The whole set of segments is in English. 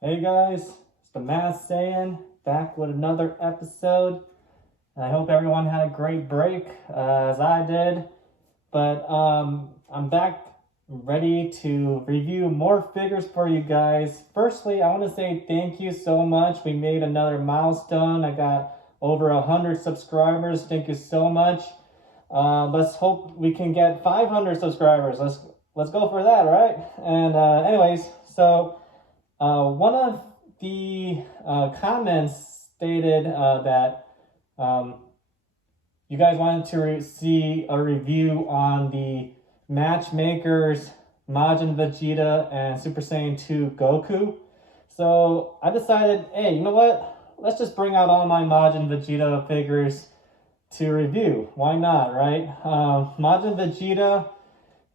Hey guys, it's the Masked Saiyan back with another episode. I hope everyone had a great break as I did. But I'm back ready to review more figures for you guys. Firstly, I want to say thank you so much. We made another milestone. I got over 100 subscribers. Thank you so much. Let's hope we can get 500 subscribers. Let's go for that, right? And anyways, so. One of the comments stated that you guys wanted to see a review on the Matchmakers, Majin Vegeta, and Super Saiyan 2 Goku. So I decided, hey, you know what? Let's just bring out all my Majin Vegeta figures to review. Why not, right? Majin Vegeta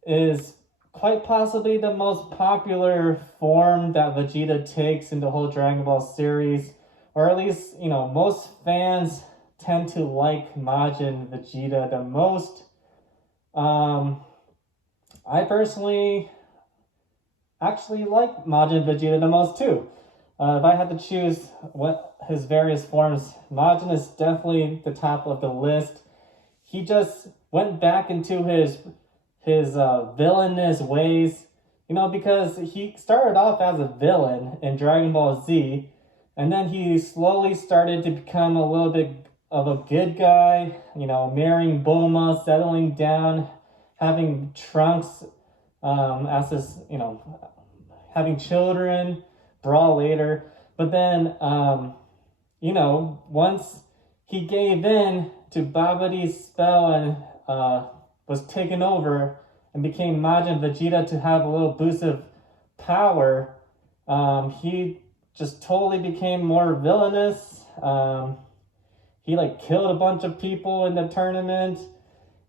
is quite possibly the most popular form that Vegeta takes in the whole Dragon Ball series, or at least, most fans tend to like Majin Vegeta the most. I personally actually like Majin Vegeta the most too. If I had to choose what his various forms, Majin is definitely the top of the list. He just went back into his villainous ways, because he started off as a villain in Dragon Ball Z, and then he slowly started to become a little bit of a good guy, marrying Bulma, settling down, having Trunks as his, having children, Brawl later. But then, once he gave in to Babidi's spell and was taken over and became Majin Vegeta to have a little boost of power, he just totally became more villainous. He killed a bunch of people in the tournament,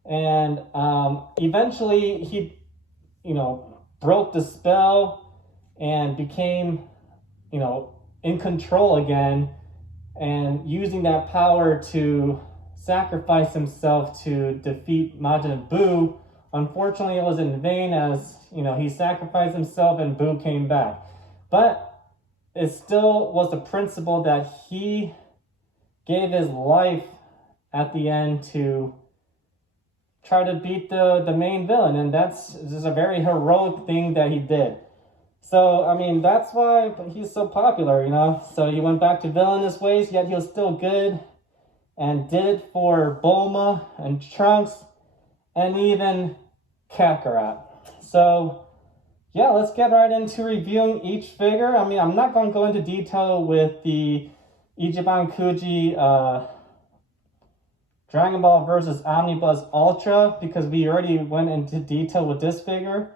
and eventually he, broke the spell and became, in control again, and using that power to sacrifice himself to defeat Majin Buu. Unfortunately, it was in vain, as he sacrificed himself and Buu came back. But it still was the principle that he gave his life at the end to try to beat the main villain, and that's just a very heroic thing that he did. So, that's why he's so popular, So he went back to villainous ways, yet he was still good, and did it for Bulma and Trunks and even Kakarot. So yeah, let's get right into reviewing each figure. I'm not going to go into detail with the Ichiban Kuji Dragon Ball versus Omnibus Ultra, because we already went into detail with this figure.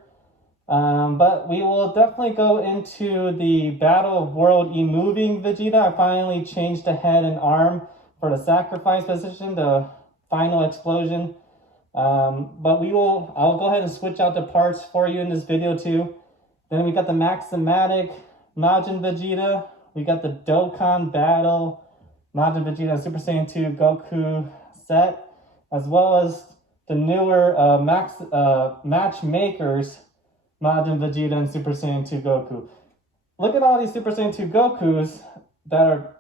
But we will definitely go into the Battle of World Emoving Vegeta. I finally changed the head and arm for the sacrifice position, the final explosion. But I'll go ahead and switch out the parts for you in this video too. Then we got the Maximatic Majin Vegeta. We got the Dokkan Battle Majin Vegeta Super Saiyan 2 Goku set, as well as the newer Matchmakers Majin Vegeta and Super Saiyan 2 Goku. Look at all these Super Saiyan 2 Gokus that are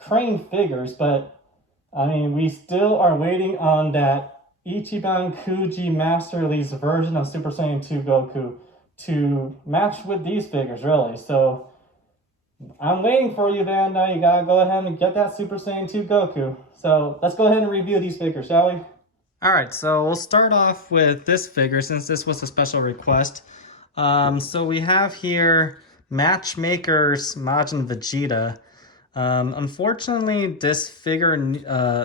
crane figures, but we still are waiting on that Ichiban Kuji Master Release version of Super Saiyan 2 Goku to match with these figures, really. So I'm waiting for you, Bandai. You gotta go ahead and get that Super Saiyan 2 Goku. So let's go ahead and review these figures, shall we? Alright, so we'll start off with this figure since this was a special request. So we have here Matchmakers Majin Vegeta. Unfortunately, this figure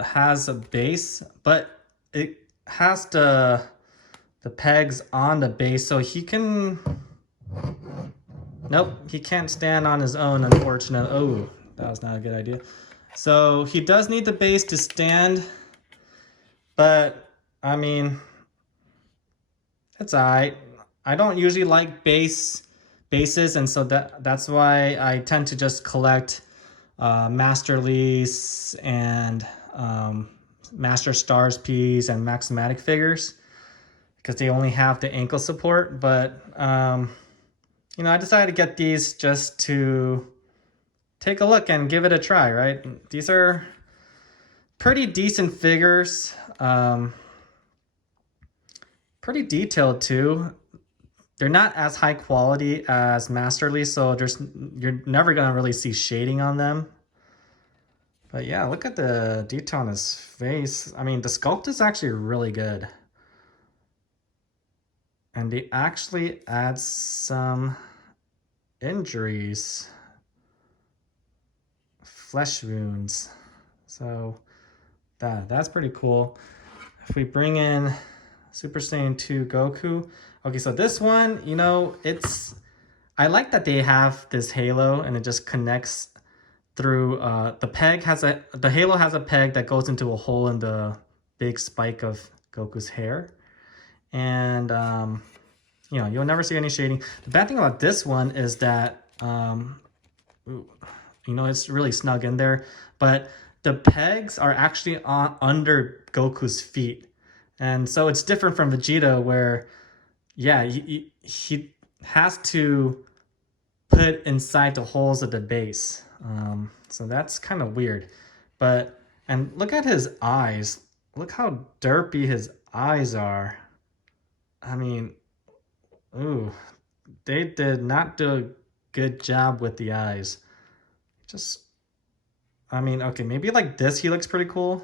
has a base, but it has the pegs on the base, so he can... Nope, he can't stand on his own, unfortunately. Oh, that was not a good idea. So he does need the base to stand, but it's alright. I don't usually like bases, and so that's why I tend to just collect Master Lease and Master Stars Piece and Maximatic figures, because they only have the ankle support. But you know, I decided to get these just to take a look and give it a try, right? These are pretty decent figures. Pretty detailed too. They're not as high quality as Masterly, so you're never gonna really see shading on them. But yeah, look at the detail on his face. I mean, the sculpt is actually really good. And they actually add some injuries, flesh wounds. So that's pretty cool. If we bring in Super Saiyan 2 Goku. Okay, so this one, you know, I like that they have this halo and it just connects through the halo has a peg that goes into a hole in the big spike of Goku's hair. And you know, you'll never see any shading. The bad thing about this one is that you know, it's really snug in there, but the pegs are actually under Goku's feet. And so it's different from Vegeta where, yeah, he has to put inside the holes of the base. So that's kind of weird. And look at his eyes. Look how derpy his eyes are. I mean, ooh, they did not do a good job with the eyes. I mean, okay, maybe like this he looks pretty cool.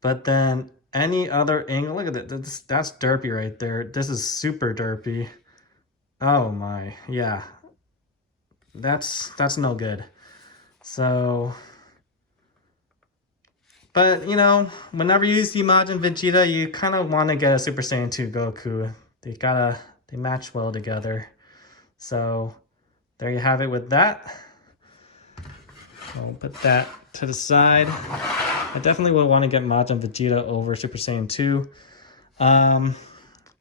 But then any other angle, look at that. That's derpy right there. This is super derpy. Oh my, yeah. That's no good. So, but you know, whenever you see Majin Vegeta, you kind of want to get a Super Saiyan 2 Goku. They match well together. So, there you have it with that. I'll put that to the side. I definitely would want to get Majin Vegeta over Super Saiyan 2.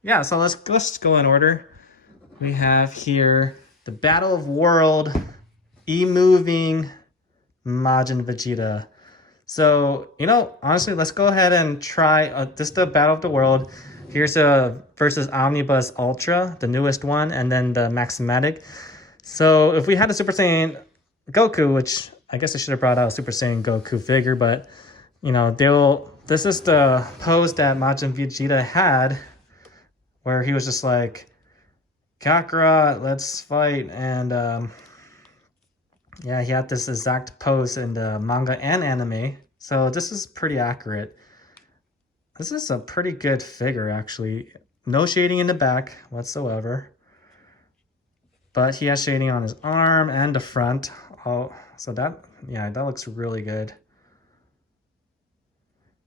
Yeah, so let's go in order. We have here the Battle of World, Emoving Majin Vegeta. So, you know, honestly, let's go ahead and try this is the Battle of the World. Here's a versus Omnibus Ultra, the newest one, and then the Maximatic. So if we had a Super Saiyan Goku, which I guess I should have brought out a Super Saiyan Goku figure, but you know, this is the pose that Majin Vegeta had, where he was just like, Kakarot, let's fight. And yeah, he had this exact pose in the manga and anime. So this is pretty accurate. This is a pretty good figure, actually. No shading in the back whatsoever. But he has shading on his arm and the front. Oh, so that looks really good.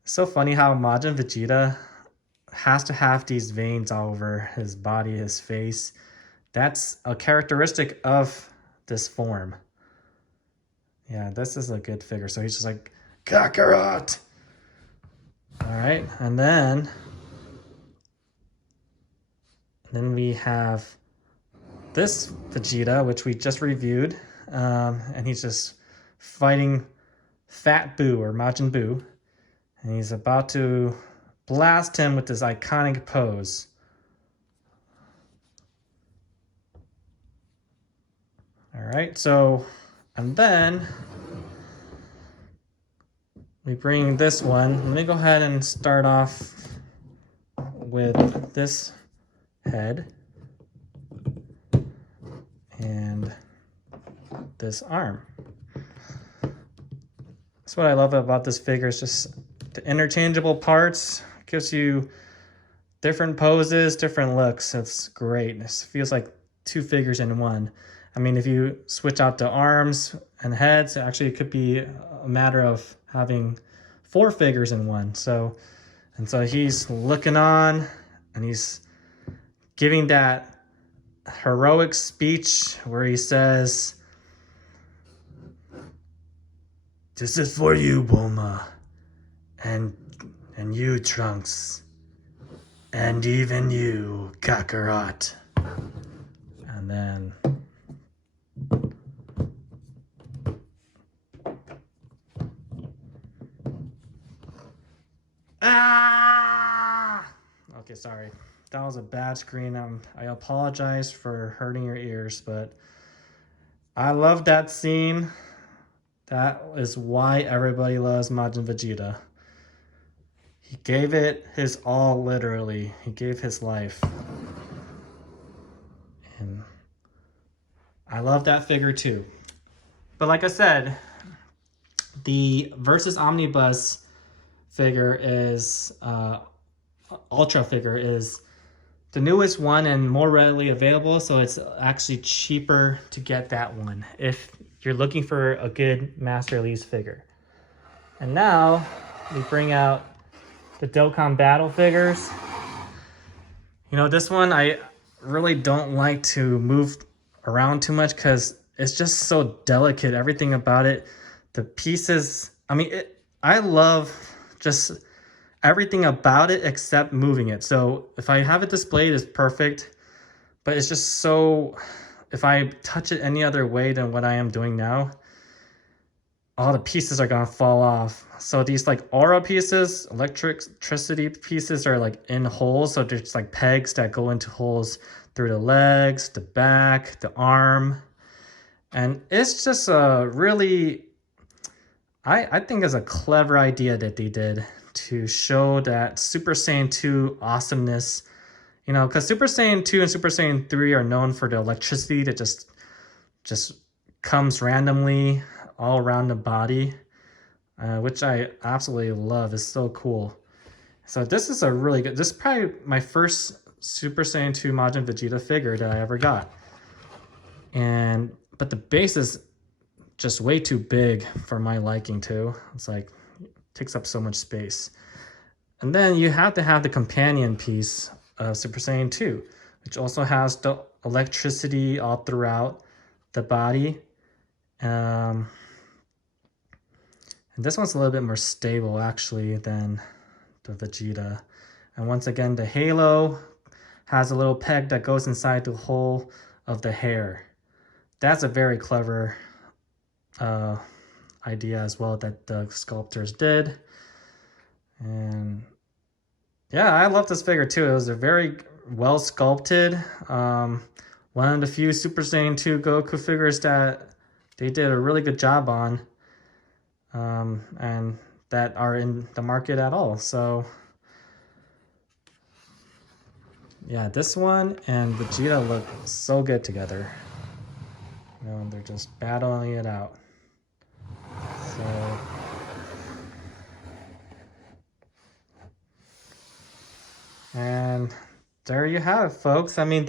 It's so funny how Majin Vegeta has to have these veins all over his body, his face. That's a characteristic of this form. Yeah, this is a good figure. So he's just like, Kakarot! All right, and then we have this Vegeta, which we just reviewed. And he's just fighting Fat Buu or Majin Buu. And he's about to blast him with this iconic pose. All right, so, and then we bring this one. Let me go ahead and start off with this head and this arm. That's what I love about this figure, is just the interchangeable parts. It gives you different poses, different looks. It's great. This feels like two figures in one. I mean, if you switch out the arms and heads, actually it could be a matter of having four figures in one. So he's looking on and he's giving that heroic speech where he says, "This is for you, Bulma, and you, Trunks, and even you, Kakarot." And then okay, sorry. that was a bad screen. I apologize for hurting your ears, but I love that scene. That is why everybody loves Majin Vegeta. He gave it his all, literally. He gave his life. And I love that figure too. But like I said, the Versus Omnibus figure is, Ultra figure is the newest one and more readily available, so it's actually cheaper to get that one if you're looking for a good mass release figure. And now we bring out the Dokkan Battle figures. You know, this one I really don't like to move around too much because it's just so delicate. Everything about it, the pieces, I mean, I love just everything about it except moving it. So if I have it displayed, it's perfect, but it's just so, if I touch it any other way than what I am doing now, all the pieces are gonna fall off. So these like aura pieces, electricity pieces are like in holes. So there's like pegs that go into holes through the legs, the back, the arm. And it's just a really, I think it's a clever idea that they did to show that Super Saiyan 2 awesomeness. You know, because Super Saiyan 2 and Super Saiyan 3 are known for the electricity that just comes randomly all around the body, which I absolutely love. It's so cool. So this is a really good, this is probably my first Super Saiyan 2 Majin Vegeta figure that I ever got. But the base is just way too big for my liking too. It's like, takes up so much space. And then you have to have the companion piece, Super Saiyan 2, which also has the electricity all throughout the body. And this one's a little bit more stable actually than the Vegeta. And once again, the halo has a little peg that goes inside the hole of the hair. That's a very clever idea as well that the sculptors did. And yeah, I love this figure too. It was a very well sculpted. One of the few Super Saiyan 2 Goku figures that they did a really good job on, and that are in the market at all. So yeah, this one and Vegeta look so good together. You know, they're just battling it out. So and there you have it, folks. I mean,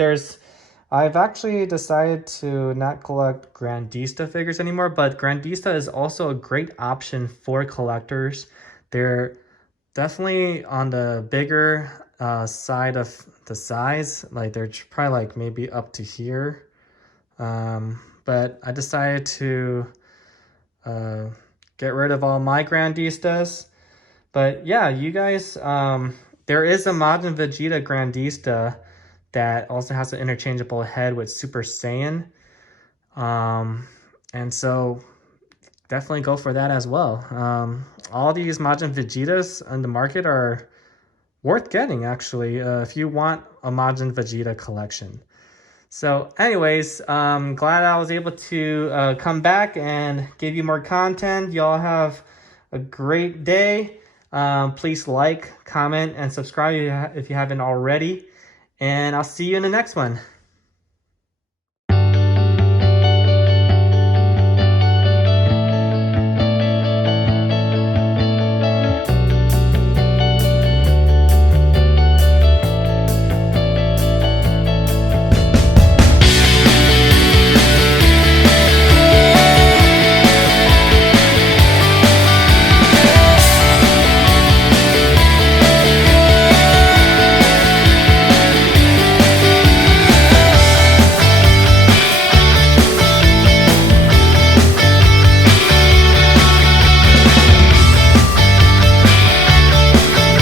I've actually decided to not collect Grandista figures anymore, but Grandista is also a great option for collectors. They're definitely on the bigger side of the size. Like they're probably like maybe up to here. But I decided to get rid of all my Grandistas. But yeah, you guys, there is a Majin Vegeta Grandista that also has an interchangeable head with Super Saiyan. And so definitely go for that as well. All these Majin Vegetas on the market are worth getting, actually, if you want a Majin Vegeta collection. So anyways, glad I was able to come back and give you more content. Y'all have a great day. Please like, comment, and subscribe if you haven't already. And I'll see you in the next one.